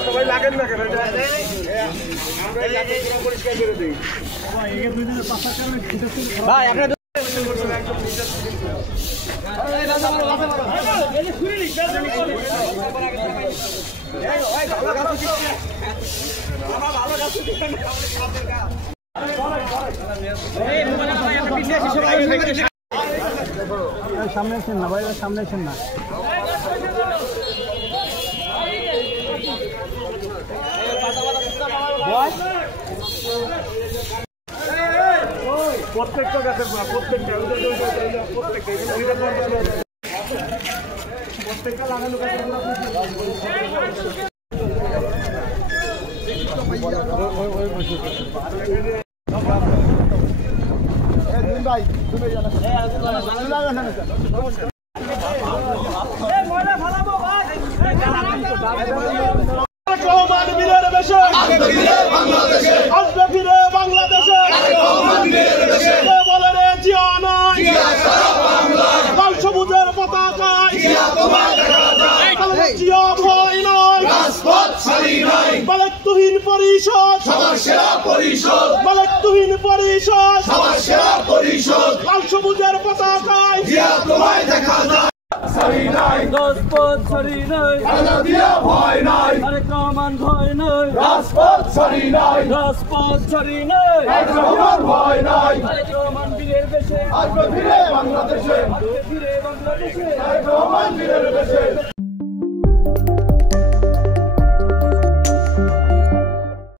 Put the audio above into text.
সবাই লাগেন না কেন পরিষ্কার করে দিই ভাই আপনার সামনে আসেন না ভাই, সামনে আসেন না। প্রত্যেকটা গাছের প্রত্যেকটা লাগানো ভাই বাংলাদেশে বলে রে জিয়া নয় লাল সবুজের পতাকায় জিয়া ভয় নয় মালিকতুহীন পরিষদ মালিকতুহীন পরিষদ লাল সবুজের পতাকায় তোমায় দেখা যায় রাজপথ ছাড়ি নাই ভয় নাই আরে কামান ভয় নাই রাজপথ ছাড়ি নাই ভয় নাই আরে কামান বীরের বেশে আসবে ফিরে বাংলাদেশে রহমান বীরের বেশে